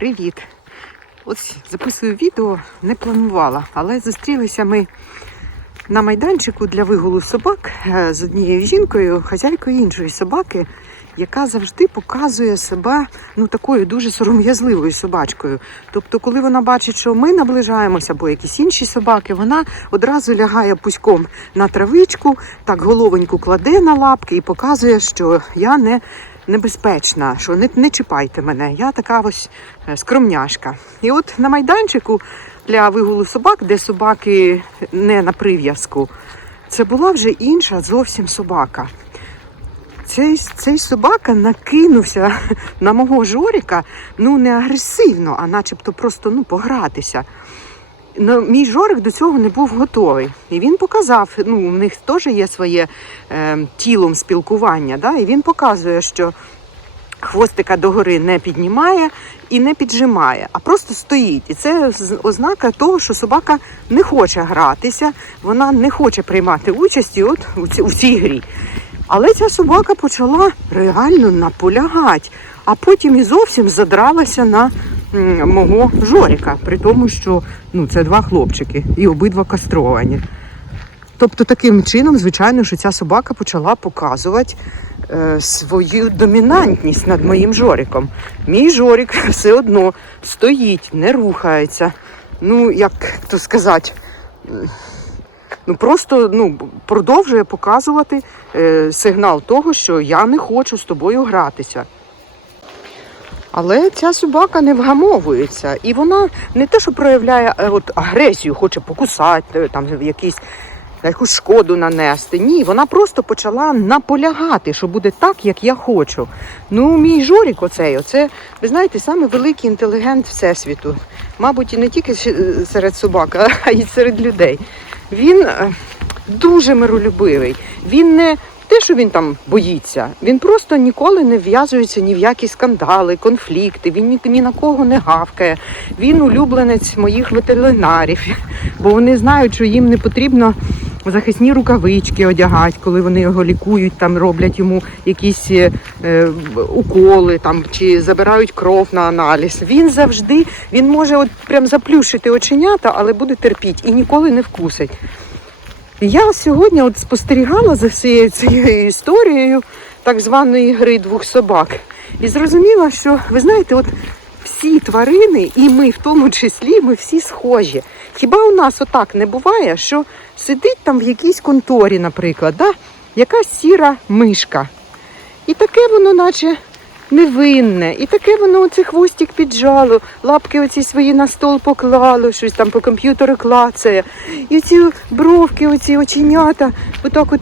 Привіт! Ось записую відео, не планувала, але зустрілися ми на майданчику для вигулу собак е, з однією жінкою, хазяйкою іншої собаки, яка завжди показує себе ну такою дуже сором'язливою собачкою. Тобто, коли вона бачить, що ми наближаємося, або якісь інші собаки, вона одразу лягає пуськом на травичку, так головоньку кладе на лапки і показує, що я не небезпечна, що не, не чіпайте мене. Я така ось е, скромняшка. І от на майданчику для вигулу собак, де собаки не на прив'язку, це була вже інша зовсім собака. Цей, цей собака накинувся на мого жоріка, ну не агресивно, а начебто просто ну, погратися. Ну, мій жорик до цього не був готовий. І він показав, ну, у них теж є своє е, тілом спілкування, да? і він показує, що хвостика догори не піднімає і не піджимає, а просто стоїть. І це ознака того, що собака не хоче гратися, вона не хоче приймати участь от у, ці- у цій грі. Але ця собака почала реально наполягати, а потім і зовсім задралася на мого жоріка, при тому, що ну, це два хлопчики і обидва кастровані. Тобто таким чином, звичайно, що ця собака почала показувати е, свою домінантність над моїм жориком. Мій жорик все одно стоїть, не рухається. Ну, як то сказати, ну просто ну, продовжує показувати е, сигнал того, що я не хочу з тобою гратися. Але ця собака не вгамовується, і вона не те, що проявляє е, от, агресію, хоче покусати, е, там якісь якусь шкоду нанести. Ні, вона просто почала наполягати, що буде так, як я хочу. Ну, мій жорік оцей, оце, ви знаєте, саме великий інтелігент Всесвіту. Мабуть, і не тільки серед собак, а й серед людей. Він е, дуже миролюбивий. Він не те, що він там боїться, він просто ніколи не вв'язується ні в які скандали, конфлікти. Він ні, ні на кого не гавкає. Він улюбленець моїх ветеринарів, бо вони знають, що їм не потрібно захисні рукавички одягати, коли вони його лікують, там роблять йому якісь е, е, уколи там чи забирають кров на аналіз. Він завжди він може от прям заплющити оченята, але буде терпіти і ніколи не вкусить. Я сьогодні от спостерігала за всією цією історією так званої гри двох собак. І зрозуміла, що ви знаєте, от всі тварини, і ми в тому числі, ми всі схожі. Хіба у нас отак не буває, що сидить там в якійсь конторі, наприклад, да? якась сіра мишка. І таке воно, наче невинне, і таке воно оце хвостик піджало, лапки оці свої на стол поклало, щось там по комп'ютеру клацає. І ці бровки, оці оченята, отак от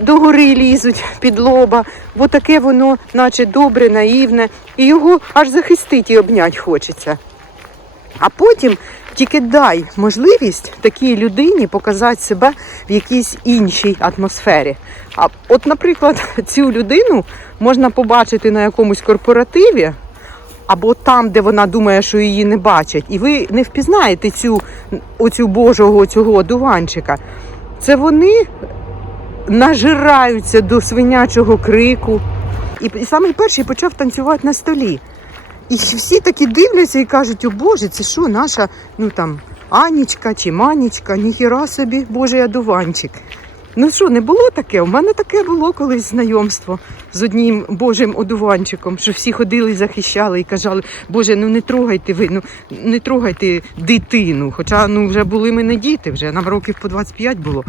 догори лізуть під лоба, бо таке воно, наче добре, наївне, і його аж захистить і обнять хочеться. А потім тільки дай можливість такій людині показати себе в якійсь іншій атмосфері. А от, наприклад, цю людину можна побачити на якомусь корпоративі, або там, де вона думає, що її не бачать, і ви не впізнаєте цю оцю божого цього одуванчика. Це вони нажираються до свинячого крику. І саме перший почав танцювати на столі. І всі такі дивляться і кажуть, о Боже, це що, наша, ну там, Анічка чи Манічка, ніхіра собі, Божий одуванчик. Ну що, не було таке? У мене таке було колись знайомство з одним Божим одуванчиком, що всі ходили, захищали і казали, Боже, ну не трогайте ви, ну не трогайте дитину. Хоча ну вже були ми не діти, вже нам років по 25 було.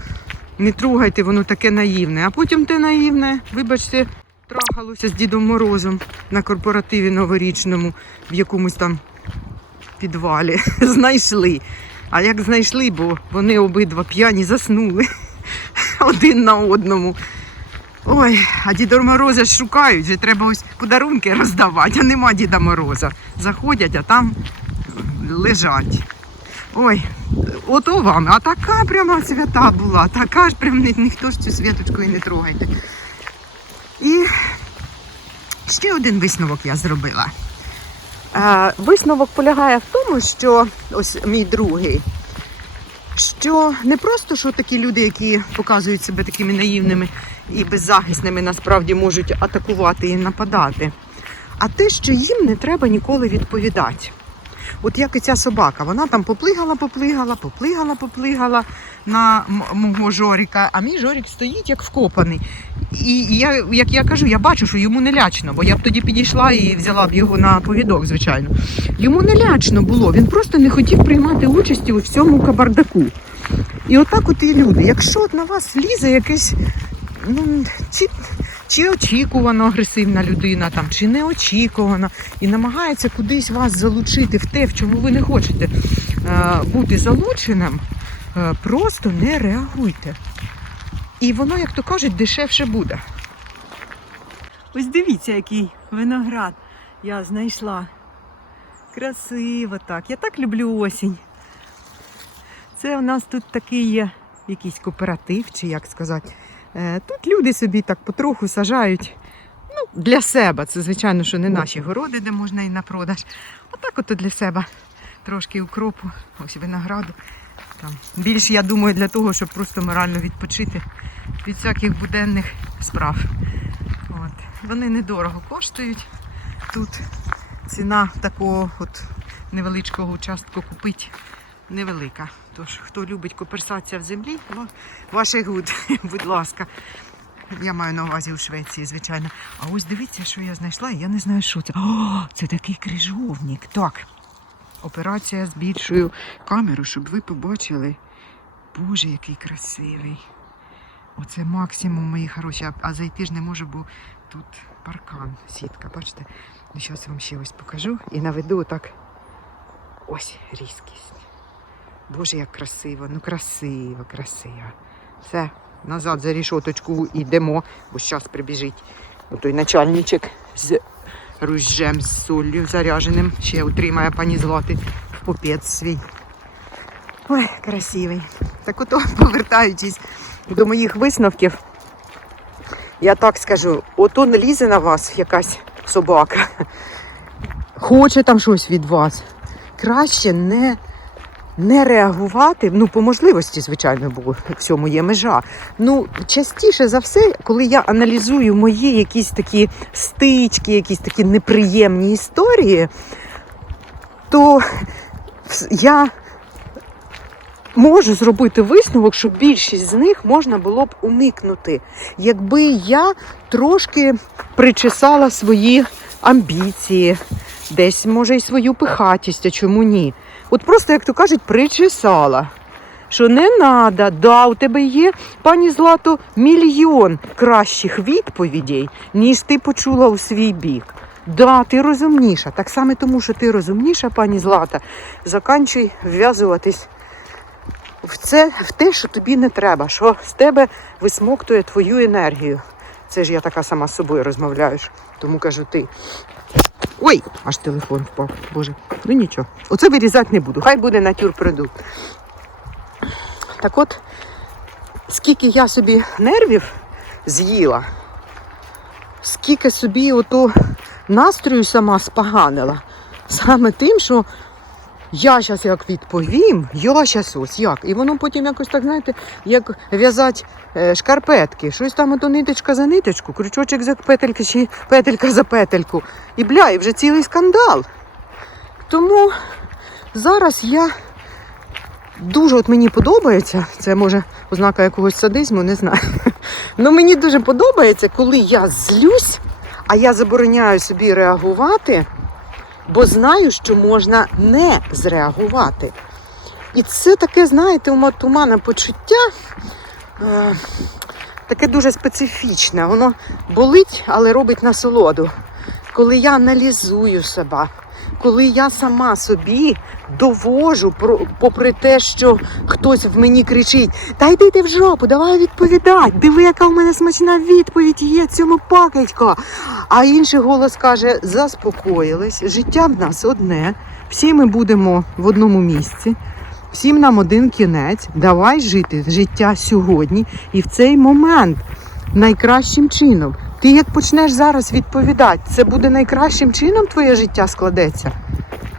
Не трогайте, воно таке наївне. А потім те наївне, вибачте, трахалося з Дідом Морозом на корпоративі новорічному в якомусь там підвалі. Знайшли. А як знайшли, бо вони обидва п'яні заснули один на одному. Ой, а Діда Мороза шукають, вже треба ось подарунки роздавати, а нема Діда Мороза. Заходять, а там лежать. Ой, ото вам, а така прямо свята була, така ж прям ніхто ж цю світочку і не трогайте. І ще один висновок я зробила. Висновок полягає в тому, що ось мій другий, що не просто що такі люди, які показують себе такими наївними і беззахисними, насправді можуть атакувати і нападати. а те, що їм не треба ніколи відповідати. От як і ця собака, вона там поплигала, поплигала, поплигала, поплигала на мого Жоріка, а мій Жорік стоїть як вкопаний. І я, як я кажу, я бачу, що йому не лячно, бо я б тоді підійшла і взяла б його на повідок, звичайно. Йому не лячно було, він просто не хотів приймати участі у всьому кабардаку. І отак от і люди. Якщо на вас лізе якесь, ну, чи, чи очікувано агресивна людина, там, чи неочікувано, і намагається кудись вас залучити в те, в чому ви не хочете е, бути залученим, е, просто не реагуйте. І воно, як то кажуть, дешевше буде. Ось дивіться, який виноград я знайшла. Красиво так. Я так люблю осінь. Це у нас тут такий є якийсь кооператив, чи як сказати. Е, Тут люди собі так потроху сажають ну, для себе. Це, звичайно, що не наші городи, де можна і на продаж. Отак от для себе. Трошки укропу, ось винограду. Там. Більш, я думаю, для того, щоб просто морально відпочити від всяких буденних справ. От. Вони недорого коштують. Тут ціна такого от невеличкого участку купити невелика. Тож, хто любить коперсатися в землі, ну, ваше гуд, будь ласка. Я маю на увазі у Швеції, звичайно. А ось дивіться, що я знайшла, я не знаю, що це. О, це такий крижовник. Так. Операція з більшою камерою, щоб ви побачили. Боже, який красивий. Оце максимум, мої хороші. А- зайти ж не можу, бо тут паркан, сітка. Бачите? Ну, зараз вам ще ось покажу і наведу так. Ось різкість. Боже, як красиво, ну красиво, красиво. Все, назад за рішоточку йдемо, бо зараз прибіжить той начальничок з ружжем, з солью заряженим. Ще утримає пані Злати в попець свій. Ой, красивий. Так ото, повертаючись до моїх висновків, я так скажу, ото не лізе на вас якась собака, хоче там щось від вас. Краще не не реагувати, ну по можливості, звичайно, бо всьому є межа. Ну, частіше за все, коли я аналізую мої якісь такі стички, якісь такі неприємні історії, то я можу зробити висновок, що більшість з них можна було б уникнути, якби я трошки причесала свої амбіції, десь, може, і свою пихатість, а чому ні. От просто, як то кажуть, причесала. Що не треба, да, у тебе є, пані Злато, мільйон кращих відповідей, ніж ти почула у свій бік. Да, ти розумніша. Так само тому, що ти розумніша, пані Злата, заканчуй вв'язуватись в це, в те, що тобі не треба, що з тебе висмоктує твою енергію. Це ж я така сама з собою розмовляю, тому кажу ти. Ой, аж телефон впав. Боже, ну нічого. Оце вирізати не буду. Хай буде натюрпродукт. Так от, скільки я собі нервів з'їла, скільки собі ото настрою сама споганила, саме тим, що я зараз як відповім, я зараз ось як. І воно потім якось так, знаєте, як в'язати е, шкарпетки. Щось там ото ниточка за ниточку, крючочок за петельку чи петелька за петельку. І бля, і вже цілий скандал. Тому зараз я дуже от мені подобається, це може ознака якогось садизму, не знаю. Ну мені дуже подобається, коли я злюсь, а я забороняю собі реагувати, бо знаю, що можна не зреагувати. І це таке, знаєте, у ма- почуття е, таке дуже специфічне. Воно болить, але робить насолоду. Коли я аналізую себе, коли я сама собі довожу, попри те, що хтось в мені кричить: Та йди ти в жопу, давай відповідати. Диви, яка в мене смачна відповідь є цьому пакетько. А інший голос каже: заспокоїлись, життя в нас одне, всі ми будемо в одному місці. Всім нам один кінець. Давай жити життя сьогодні і в цей момент найкращим чином. Ти як почнеш зараз відповідати, це буде найкращим чином твоє життя складеться.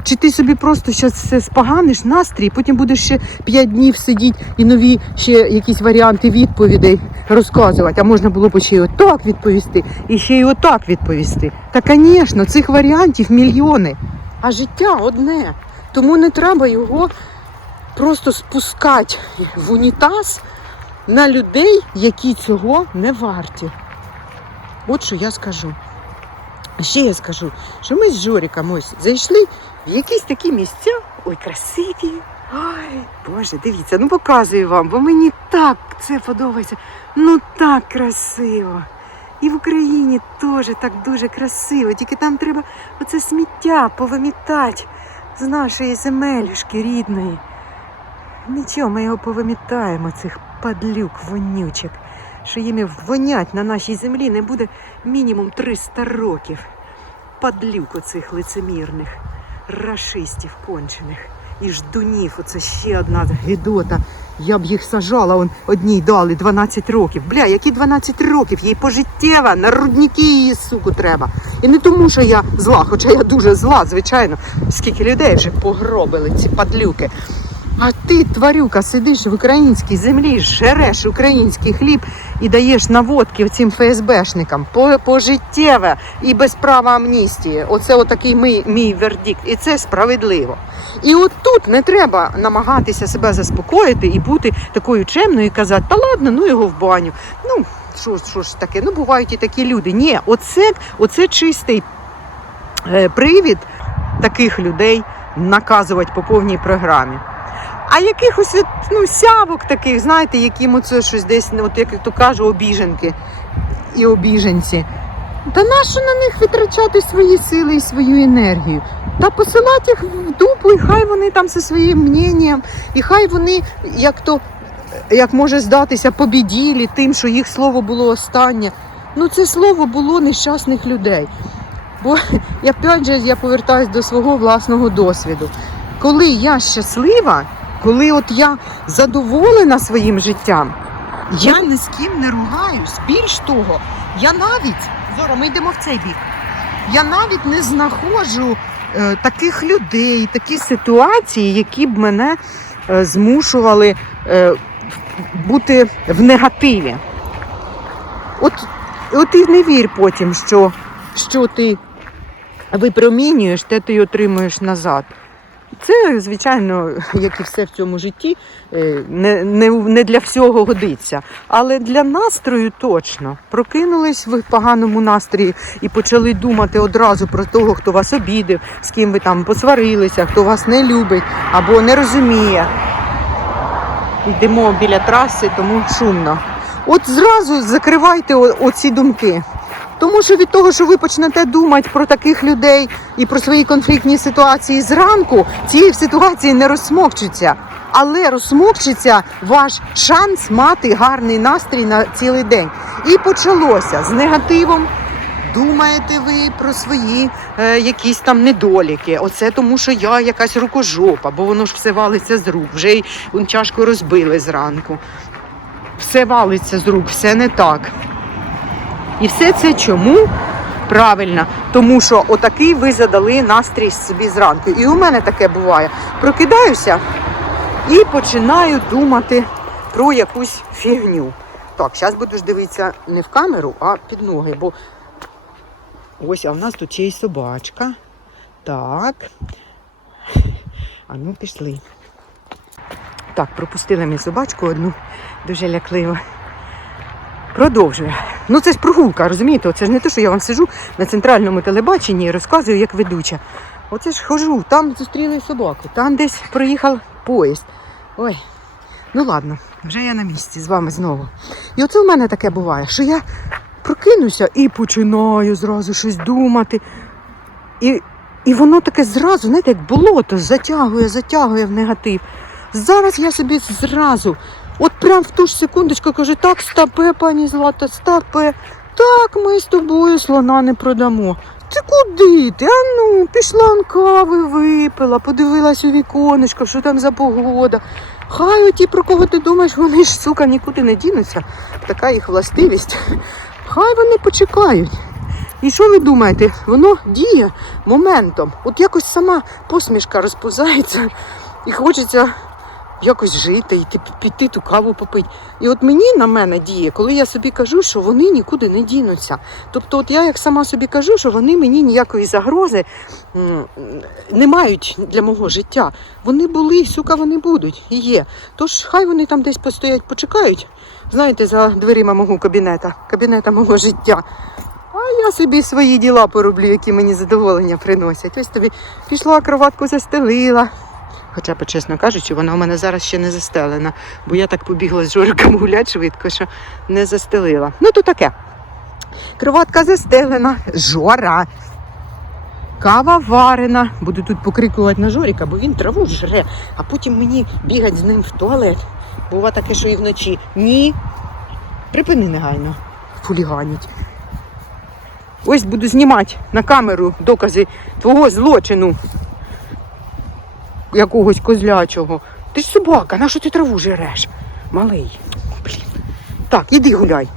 Чи ти собі просто зараз все споганиш настрій, потім будеш ще 5 днів сидіти і нові ще якісь варіанти відповідей розказувати. А можна було б ще й отак відповісти, і ще й отак відповісти. Та, звісно, цих варіантів мільйони. А життя одне. Тому не треба його просто спускати в унітаз на людей, які цього не варті. От що я скажу. Ще я скажу, що ми з Жоріком ось зайшли в якісь такі місця. Ой, красиві. Ой, Боже, дивіться, ну показую вам, бо мені так це подобається. Ну так красиво. І в Україні теж так дуже красиво. Тільки там треба оце сміття повимітати з нашої земелюшки рідної. Нічого, ми його повимітаємо, цих падлюк вонючок, що їм вонять на нашій землі не буде мінімум 300 років. Падлюк оцих лицемірних, рашистів кончених і ждунів. Оце ще одна гидота. Я б їх сажала, он одній дали 12 років. Бля, які 12 років? Їй пожиттєва, на рудники її, суку, треба. І не тому, що я зла, хоча я дуже зла, звичайно, скільки людей вже погробили ці падлюки. А ти, тварюка, сидиш в українській землі, жереш український хліб і даєш наводки цим ФСБшникам по- пожиттєве і без права амністії. Оце отакий мій, мій вердикт. І це справедливо. І от тут не треба намагатися себе заспокоїти і бути такою чемною і казати, та ладно, ну його в баню. Ну, що, ж- що ж таке? Ну, бувають і такі люди. Ні, оце, оце чистий е, привід таких людей наказувати по повній програмі. А якихось ну, сявок таких, знаєте, яким оце щось десь, ну, от як то кажу, обіженки і обіженці. Та нащо на них витрачати свої сили і свою енергію? Та посилати їх в дупу, і хай вони там зі своїм мненням, і хай вони, як то як може здатися, побіділі тим, що їх слово було останнє. Ну, це слово було нещасних людей. Бо я же, я повертаюсь до свого власного досвіду. Коли я щаслива, коли от я задоволена своїм життям, я ні з ким не ругаюсь. Більш того, я навіть Зора, ми йдемо в цей бік. Я навіть не знаходжу е, таких людей, такі ситуації, які б мене е, змушували е, бути в негативі. От, от і не вір потім, що, що ти випромінюєш, те ти й отримуєш назад. Це, звичайно, як і все в цьому житті, е, не, не, не для всього годиться. Але для настрою точно прокинулись в поганому настрої і почали думати одразу про того, хто вас обідав, з ким ви там посварилися, хто вас не любить або не розуміє. Йдемо біля траси, тому шумно. От зразу закривайте оці думки. Тому що від того, що ви почнете думати про таких людей і про свої конфліктні ситуації зранку, цієї ситуації не розсмокчуться. Але розсмокчиться ваш шанс мати гарний настрій на цілий день. І почалося з негативом. Думаєте ви про свої е, якісь там недоліки? Оце тому, що я якась рукожопа, бо воно ж все валиться з рук. Вже й чашку розбили зранку. Все валиться з рук, все не так. І все це чому? Правильно, тому що отакий ви задали настрій собі зранку. І у мене таке буває. Прокидаюся і починаю думати про якусь фігню. Так, зараз буду ж дивитися не в камеру, а під ноги, бо ось, а в нас тут ще й собачка. Так. А ну пішли. Так, пропустили ми собачку одну, дуже лякливо. Продовжую. Ну це ж прогулка, розумієте? Це ж не те, що я вам сижу на центральному телебаченні і розказую як ведуча. Оце ж хожу, там зустріли собаку, там десь проїхав поїзд. Ой, ну ладно, вже я на місці з вами знову. І оце в мене таке буває, що я прокинуся і починаю зразу щось думати. І, і воно таке зразу, знаєте, як болото, затягує, затягує в негатив. Зараз я собі зразу, от прям в ту ж секундочку кажу, так, стапе, пані Злата, стапе. Так, ми з тобою слона не продамо. Ти куди ти? А ну, пішла кави випила, подивилась у віконечко, що там за погода. Хай оті, про кого ти думаєш, вони ж, сука, нікуди не дінуться. Така їх властивість. Хай вони почекають. І що ви думаєте? Воно діє моментом. От якось сама посмішка розповзається і хочеться якось жити, йти піти ту каву попити. І от мені на мене діє, коли я собі кажу, що вони нікуди не дінуться. Тобто, от я як сама собі кажу, що вони мені ніякої загрози не мають для мого життя. Вони були, сука, вони будуть і є. Тож хай вони там десь постоять, почекають. Знаєте, за дверима мого кабінета, кабінета мого життя. А я собі свої діла пороблю, які мені задоволення приносять. Ось тобі пішла, кроватку застелила. Хоча, б, чесно кажучи, вона у мене зараз ще не застелена, бо я так побігла з Жориком гуляти швидко, що не застелила. Ну, то таке. Кроватка застелена, жора. Кава варена. Буду тут покрикувати на Жоріка, бо він траву жре, а потім мені бігать з ним в туалет. Бува таке, що і вночі. Ні. Припини негайно. Хуліганять. Ось буду знімати на камеру докази твого злочину. Якогось козлячого. Ти ж собака, на що ти траву жереш? Малий. Блін. Так, іди гуляй.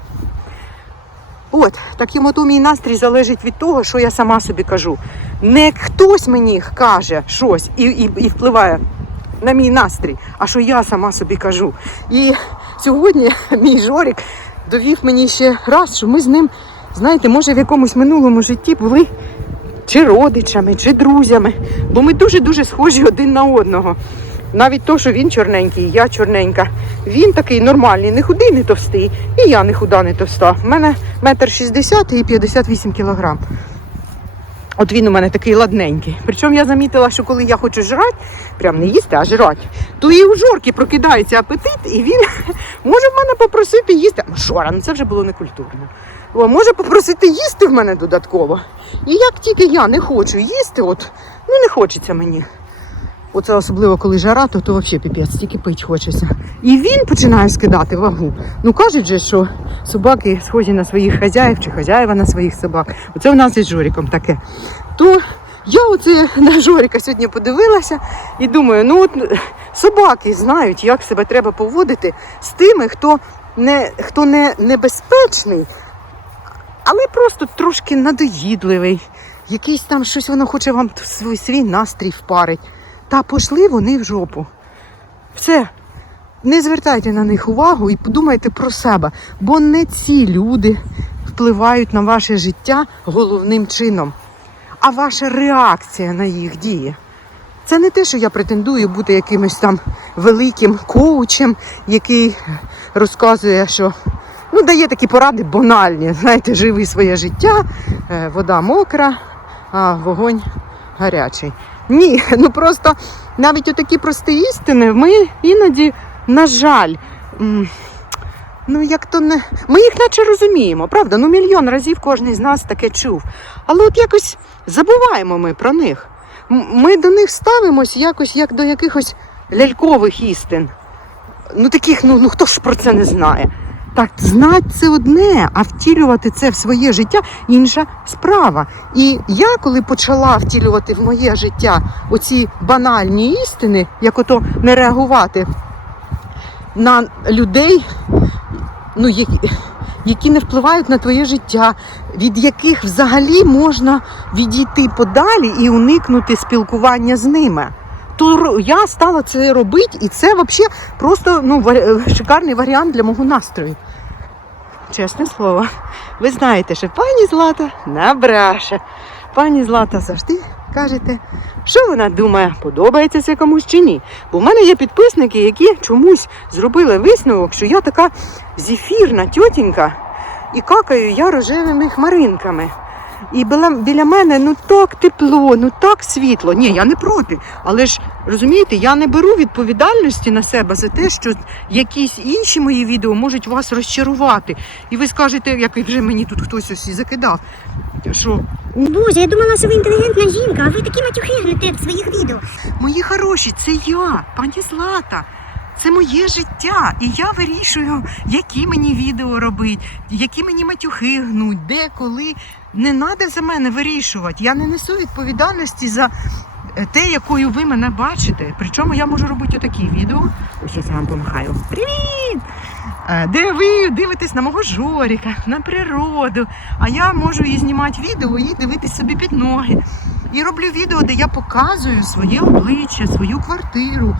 От, таким от мій настрій залежить від того, що я сама собі кажу. Не хтось мені каже щось і, і, і впливає на мій настрій, а що я сама собі кажу. І сьогодні мій Жорик довів мені ще раз, що ми з ним, знаєте, може в якомусь минулому житті були чи родичами, чи друзями, бо ми дуже-дуже схожі один на одного. Навіть то, що він чорненький, я чорненька. Він такий нормальний, не худий, не товстий, і я не худа, не товста. У мене метр шістдесят і 58 кілограм. От він у мене такий ладненький. Причому я замітила, що коли я хочу жрати, прям не їсти, а жрати, то і у Жорки прокидається апетит, і він може в мене попросити їсти. Жора, ну це вже було некультурно. Може попросити їсти в мене додатково. І як тільки я не хочу їсти, от, ну не хочеться мені. Оце особливо, коли жара, то, то взагалі піпець, тільки пить хочеться. І він починає скидати вагу. Ну кажуть же, що собаки схожі на своїх хазяїв чи хазяїва на своїх собак. Оце в нас із Жоріком таке. То я оце на Жоріка сьогодні подивилася і думаю, ну от собаки знають, як себе треба поводити з тими, хто не, хто не небезпечний, але просто трошки надоїдливий. Якийсь там щось воно хоче вам свій, свій настрій впарить. Та пошли вони в жопу. Все. Не звертайте на них увагу і подумайте про себе, бо не ці люди впливають на ваше життя головним чином, а ваша реакція на їх дії. Це не те, що я претендую бути якимось там великим коучем, який розказує, що ну, дає такі поради банальні. Знаєте, живи своє життя, е, вода мокра, а вогонь гарячий. Ні, ну просто навіть отакі прості істини ми іноді, на жаль, ну як то не. Ми їх наче розуміємо, правда? Ну мільйон разів кожен з нас таке чув. Але от якось забуваємо ми про них. Ми до них ставимось якось як до якихось лялькових істин. Ну таких, ну, ну хто ж про це не знає? Так, знати це одне, а втілювати це в своє життя інша справа. І я, коли почала втілювати в моє життя оці банальні істини, як ото не реагувати на людей, ну, які, не впливають на твоє життя, від яких взагалі можна відійти подалі і уникнути спілкування з ними. То я стала це робити, і це взагалі просто ну, шикарний варіант для мого настрою. Чесне слово. Ви знаєте, що пані Злата набраше. Пані Злата завжди кажете, що вона думає, подобається це комусь чи ні. Бо в мене є підписники, які чомусь зробили висновок, що я така зефірна тьотінька і какаю я рожевими хмаринками. І біля, біля мене ну так тепло, ну так світло. Ні, я не проти. Але ж розумієте, я не беру відповідальності на себе за те, що якісь інші мої відео можуть вас розчарувати. І ви скажете, як вже мені тут хтось ось і закидав, що Боже, я думала, що ви інтелігентна жінка, а ви такі матюхи гнете в своїх відео. Мої хороші, це я, пані Злата. Це моє життя, і я вирішую, які мені відео робити, які мені матюхи гнуть, де, коли. Не треба за мене вирішувати. Я не несу відповідальності за е, те, якою ви мене бачите. Причому я можу робити отакі відео. Ось я вам помахаю. Привіт! Е, Де ви дивитесь на мого жоріка, на природу. А я можу і знімати відео і дивитись собі під ноги. І роблю відео, де я показую своє обличчя, свою квартиру.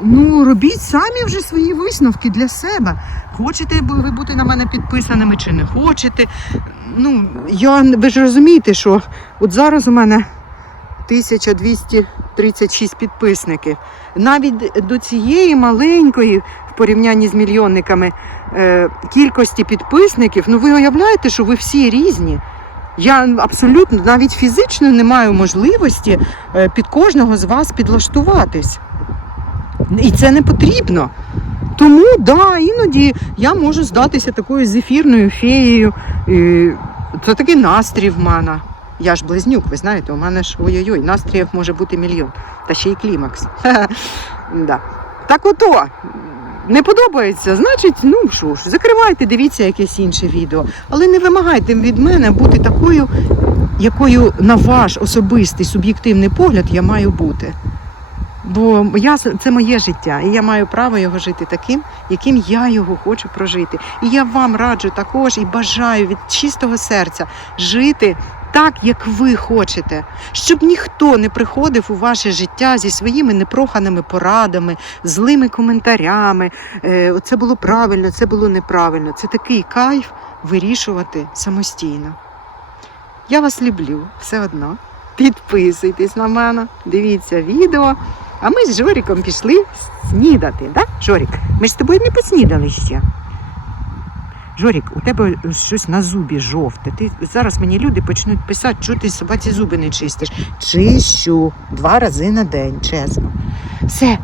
Ну, робіть самі вже свої висновки для себе. Хочете ви бути на мене підписаними чи не хочете. Ну, я, ви ж розумієте, що от зараз у мене 1236 підписників. Навіть до цієї маленької, в порівнянні з мільйонниками, е, кількості підписників, ну ви уявляєте, що ви всі різні. Я абсолютно навіть фізично не маю можливості е, під кожного з вас підлаштуватись. І це не потрібно. Тому, да, іноді я можу здатися такою зефірною феєю. Це такий настрій в мене. Я ж близнюк, ви знаєте, у мене ж ой-ой-ой, настроїв може бути мільйон. Та ще й клімакс. да. Так ото. Не подобається, значить, ну що ж, закривайте, дивіться якесь інше відео. Але не вимагайте від мене бути такою, якою на ваш особистий суб'єктивний погляд я маю бути. Бо я, це моє життя, і я маю право його жити таким, яким я його хочу прожити. І я вам раджу також і бажаю від чистого серця жити так, як ви хочете, щоб ніхто не приходив у ваше життя зі своїми непроханими порадами, злими коментарями. Е, Це було правильно, це було неправильно. Це такий кайф вирішувати самостійно. Я вас люблю все одно. Підписуйтесь на мене, дивіться відео. А ми з Жоріком пішли снідати, так? Жорік, ми ж з тобою не поснідали ще. Жорік, у тебе щось на зубі жовте. Ти зараз мені люди почнуть писати, що ти собаці зуби не чистиш. Чищу два рази на день, чесно. Все,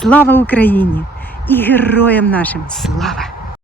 слава Україні і героям нашим! Слава!